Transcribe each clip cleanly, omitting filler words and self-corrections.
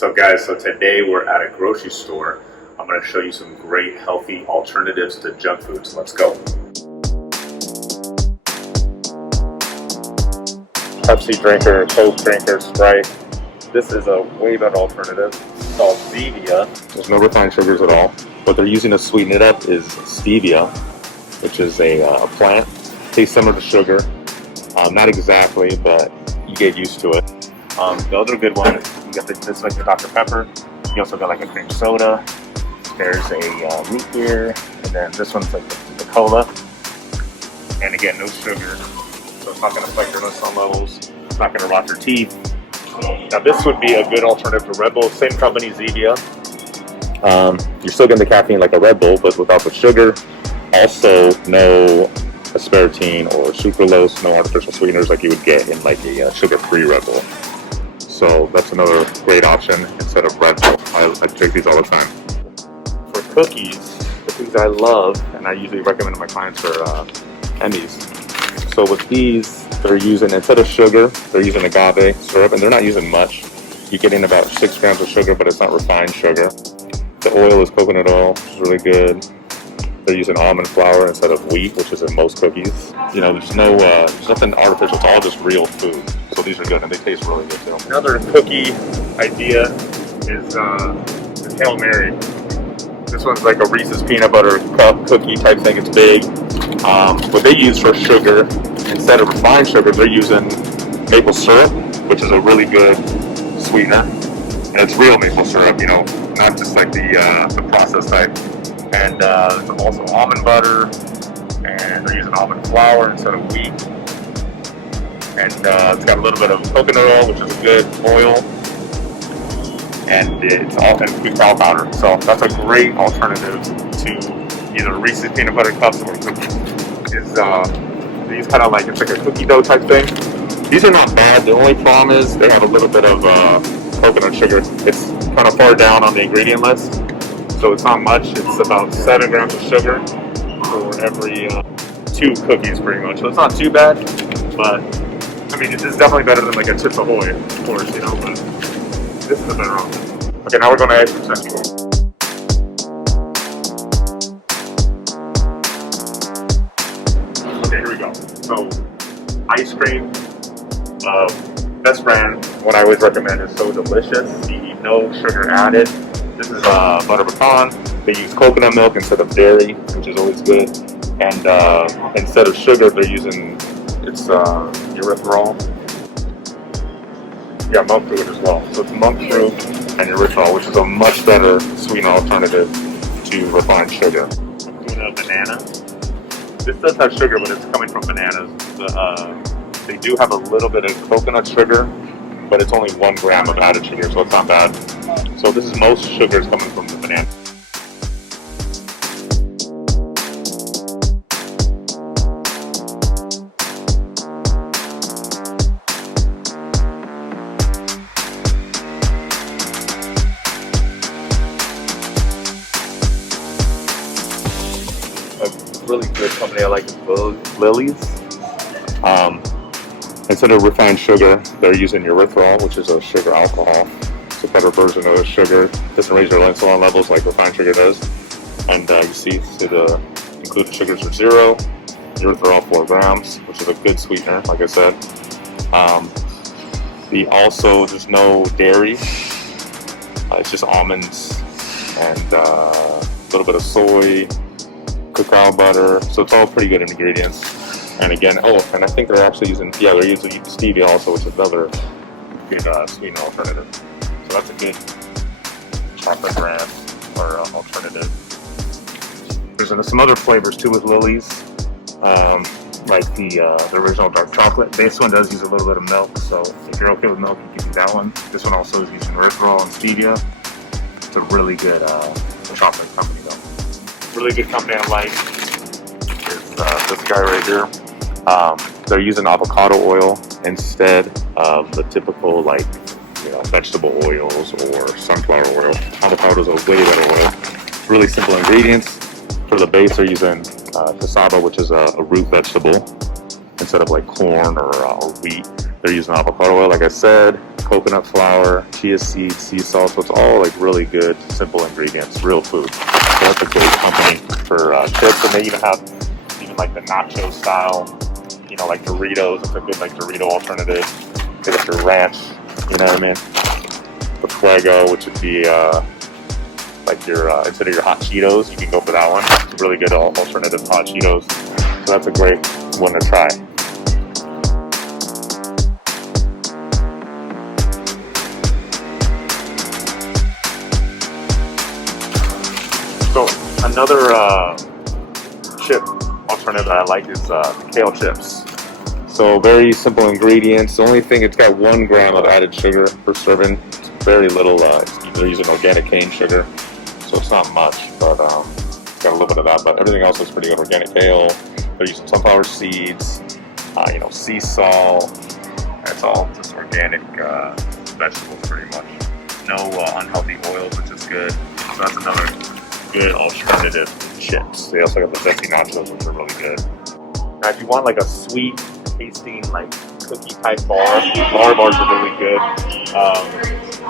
What's up, guys? So today we're at a grocery store. I'm going to show you some great healthy alternatives to junk foods. Let's go. Pepsi drinker, Coke drinker, Spry. This is a way better alternative. It's called Zevia. There's no refined sugars at all. What they're using to sweeten it up is stevia, which is a plant. Tastes similar to sugar. Not exactly, but you get used to it. The other good one, you got this like the Dr. Pepper. You also got like a cream soda. There's a root beer, and then this one's like the cola. And again, no sugar, so it's not going to affect your insulin levels. It's not going to rot your teeth. Now this would be a good alternative to Redbull. Same company, Zevia. You're still getting the caffeine like a Red Bull, but without the sugar. Also, no aspartame or sucralose, no artificial sweeteners like you would get in like a sugar-free Red Bull. So that's another great option instead of Red Bull. I drink these all the time. For cookies, the things I love, and I usually recommend to my clients are Emmys. So with these, they're using, instead of sugar, they're using agave syrup, and they're not using much. You're getting about 6 grams of sugar, but it's not refined sugar. The oil is coconut oil, which is really good. They're using almond flour instead of wheat, which is in most cookies. You know, there's nothing artificial. It's all just real food. So these are good, and they taste really good too. Another cookie idea is the Hail Mary. This one's like a Reese's peanut butter cup cookie type thing. It's big. What they use for sugar, instead of refined sugar, they're using maple syrup, which is a really good sweetener. And it's real maple syrup, you know, not just like the processed type. And there's also almond butter, and they're using almond flour instead of wheat. And it's got a little bit of coconut oil, which is a good oil. And it's all in cacao powder. So that's a great alternative to either Reese's peanut butter cups or cookies. These kind of like, it's like a cookie dough type thing. These are not bad. The only problem is they have a little bit of coconut sugar. It's kind of far down on the ingredient list. So it's not much. It's about 7 grams of sugar for every 2 cookies pretty much. So it's not too bad, but I mean, it's definitely better than like a Chips Ahoy, of course, you know, but this is a better option. Okay, now we're going to ice cream section. Okay, here we go. So, ice cream, best brand, what I always recommend is So Delicious. The no sugar added. This is butter pecan. They use coconut milk instead of dairy, which is always good. And instead of sugar, they're using erythritol. Yeah, monk fruit as well. So it's monk fruit and erythritol, which is a much better sweetener alternative to refined sugar. I'm doing a banana. This does have sugar, but it's coming from bananas. They do have a little bit of coconut sugar, but it's only 1 gram of added sugar, so it's not bad. So this is most sugars coming from the banana. A really good company I like is Lily's. Instead of refined sugar, they're using erythritol, which is a sugar alcohol. It's a better version of sugar. It doesn't raise your insulin levels like refined sugar does. And you see the included sugars are 0, erythritol 4 grams, which is a good sweetener, like I said. There's no dairy. It's just almonds and a little bit of soy, cacao butter. So it's all pretty good ingredients. And again, and I think they're actually using stevia also, which is another good sweetener alternative. So that's a good chocolate brand or alternative. There's some other flavors too with Lily's, like the original dark chocolate. This one does use a little bit of milk, so if you're okay with milk, you can do that one. This one also is using erythritol and stevia. It's a really good chocolate company though. Really good company I like is this guy right here. They're using avocado oil instead of the typical vegetable oils or sunflower oil. Avocado is a way better oil. Really simple ingredients. For the base, they're using cassava, which is a root vegetable, instead of like corn or wheat. They're using avocado oil, like I said. coconut flour, chia seeds, sea salt. So it's all like really good, simple ingredients, real food. So that's a great company for chips. And they even have like the nacho style, you know, like Doritos. It's a good like Dorito alternative. Get up your ranch, you know what I mean? The Fuego, which would be like your instead of your hot Cheetos, you can go for that one. It's a really good alternative hot Cheetos. So that's a great one to try. So another chip alternative that I like is kale chips. So very simple ingredients. The only thing, it's got 1 gram of added sugar per serving. It's very little. They're using organic cane sugar, so it's not much, but got a little bit of that. But everything else is pretty good. Organic kale. They're using sunflower seeds, you know, sea salt. It's all just organic vegetables, pretty much. No unhealthy oils, which is good. So that's another good alternative chips. They also got the Veggie nachos, which are really good. Now, if you want like a sweet tasting, like cookie type bar, LARABARs are really good.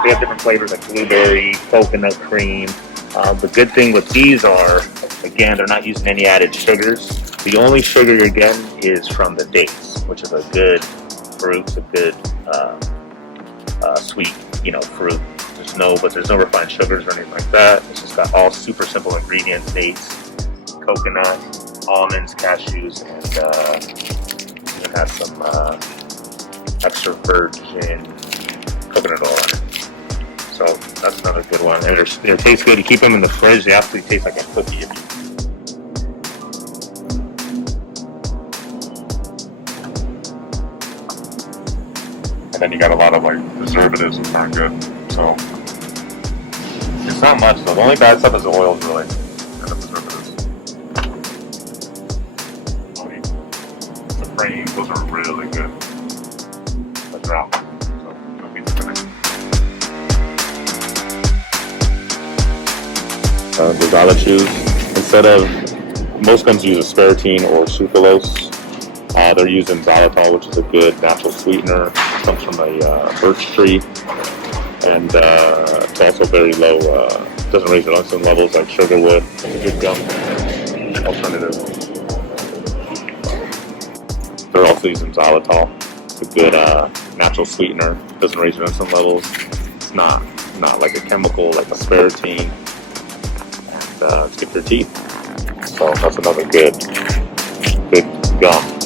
They have different flavors like blueberry, coconut cream. The good thing with these are, again, they're not using any added sugars. The only sugar you're getting is from the dates, which is a good fruit, a good sweet, you know, fruit. There's no refined sugars or anything like that. It's just got all super simple ingredients: dates, coconut, almonds, cashews, and even has some extra virgin coconut oil in it. So that's another good one. And they taste good. You keep them in the fridge, they absolutely taste like a cookie. And then you got a lot of like preservatives, which aren't good. So it's not much though. The only bad stuff is the oils, really, and the preservatives. The cream, those are really good. But they're out. So don't be disappointed. The Xylichew, instead of, most guns use aspartame or sucralose. They're using xylitol, which is a good natural sweetener. It comes from a birch tree. And it's also very low, doesn't raise your insulin levels like sugar would. It's a good gum alternative. They're also using xylitol. It's a good natural sweetener. Doesn't raise your insulin levels. It's not like a chemical like aspartame. And it's good for your teeth. So that's another good gum.